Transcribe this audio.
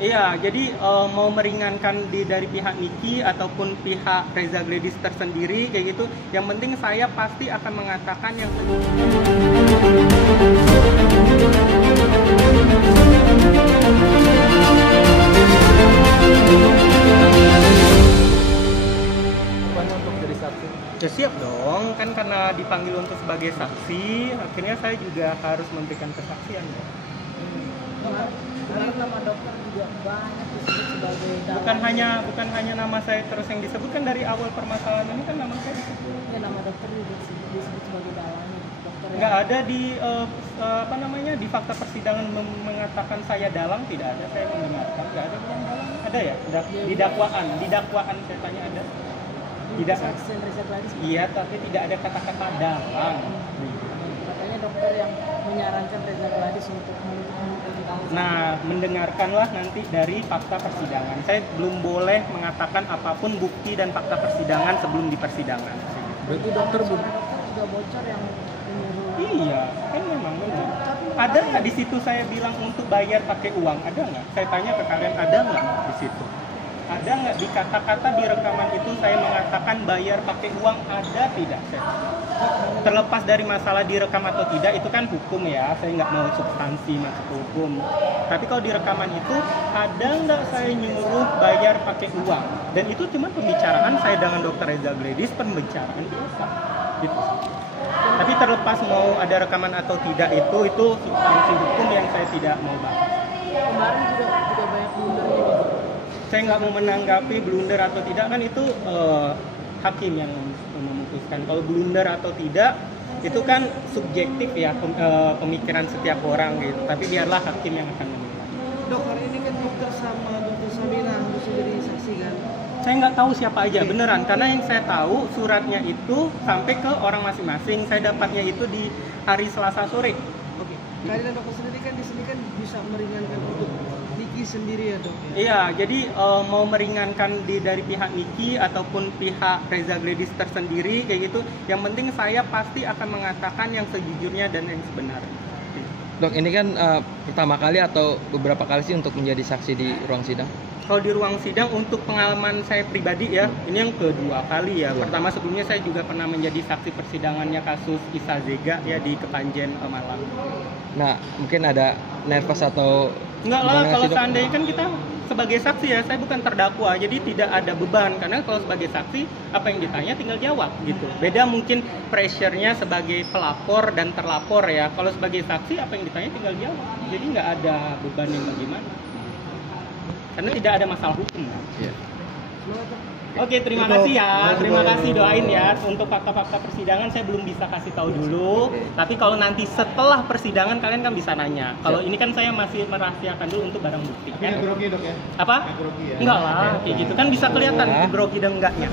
Iya, jadi mau meringankan dari pihak Niki ataupun pihak Reza Gladys tersendiri kayak gitu. Yang penting saya pasti akan mengatakan yang Bukannya untuk jadi saksi. ya siap dong, kan karena dipanggil untuk sebagai saksi, akhirnya saya juga harus memberikan kesaksian dong. Kemarin nama dokter juga banyak disebut sebagai dalang. Bukan hanya nama saya terus yang disebutkan dari awal permasalahan ini kan nama saya disebut. Ya, nama dokter juga disebut sebagai dalang. Dokter Nggak ada di di fakta persidangan mengatakan saya dalang, tidak ada. Saya mendengarkan nggak ada bilang dalang. Ada ya? Di dakwaan saya tanya ada. Tidak. Saksi Reza Gladys. Iya, tapi tidak ada kata-kata dalang. Katanya dokter yang menyarankan Reza Gladys untuk Nah, mendengarkanlah nanti dari fakta persidangan. Saya belum boleh mengatakan apapun bukti dan fakta persidangan sebelum di persidangan. Berarti dokter juga bocor yang menyuruh. Iya, kan memang benar. Ada nggak di situ saya bilang untuk bayar pakai uang? Ada nggak? Saya tanya ke kalian, ada nggak di situ? Ada nggak di kata-kata di rekaman itu saya mengatakan bayar pakai uang? Ada tidak? Terlepas dari masalah direkam atau tidak, itu kan hukum ya. Saya nggak mau substansi masuk ke hukum. Tapi kalau di rekaman itu, ada nggak saya nyuruh bayar pakai uang? Dan itu cuma pembicaraan saya dengan Dr. Reza Gladys, pembicaraan biasa. Gitu. Tapi terlepas mau ada rekaman atau tidak, itu substansi hukum yang saya tidak mau bahas. Kemarin juga banyak blundernya gitu. Saya nggak mau menanggapi blunder atau tidak, kan itu hakim yang memutuskan. Kalau blunder atau tidak itu kan subjektif ya, pemikiran setiap orang gitu. Tapi biarlah hakim yang akan menilai. Dok, hari ini kan dokter sama dokter Samira harus jadi saksi kan? Saya nggak tahu siapa aja beneran, karena yang saya tahu suratnya itu sampai ke orang masing-masing. Saya dapatnya itu di hari Selasa sore. Oke. Keadilan dokter sendiri kan di sini kan bisa meringankan untuk Niki sendiri ya dok? Iya, jadi mau meringankan dari pihak Niki ataupun pihak Reza Gladys tersendiri kayak gitu. Yang penting saya pasti akan mengatakan yang sejujurnya dan yang sebenarnya. Dok, ini kan pertama kali atau beberapa kali sih untuk menjadi saksi di ruang sidang? Kalau di ruang sidang untuk pengalaman saya pribadi ya, ini yang kedua kali ya. Pertama sebelumnya saya juga pernah menjadi saksi persidangannya kasus Isa Zega ya di Kepanjen Malang. Nah, mungkin ada nervous atau enggak lah, kalau seandainya kan kita sebagai saksi ya, saya bukan terdakwa, jadi tidak ada beban. Karena kalau sebagai saksi, apa yang ditanya tinggal jawab gitu. Beda mungkin pressure-nya sebagai pelapor dan terlapor ya. Kalau sebagai saksi, apa yang ditanya tinggal jawab. Jadi nggak ada beban yang bagaimana. Karena tidak ada masalah hukum. Iya. Oke, terima kasih ya. Terima kasih, doain ya. Untuk fakta-fakta persidangan saya belum bisa kasih tahu dulu. Tapi kalau nanti setelah persidangan kalian kan bisa nanya. Kalau ini kan saya masih merahasiakan dulu untuk barang bukti. Tapi grogi dok ya? Apa? Grogi ya? Enggak lah, kayak gitu kan bisa kelihatan grogi dan enggaknya.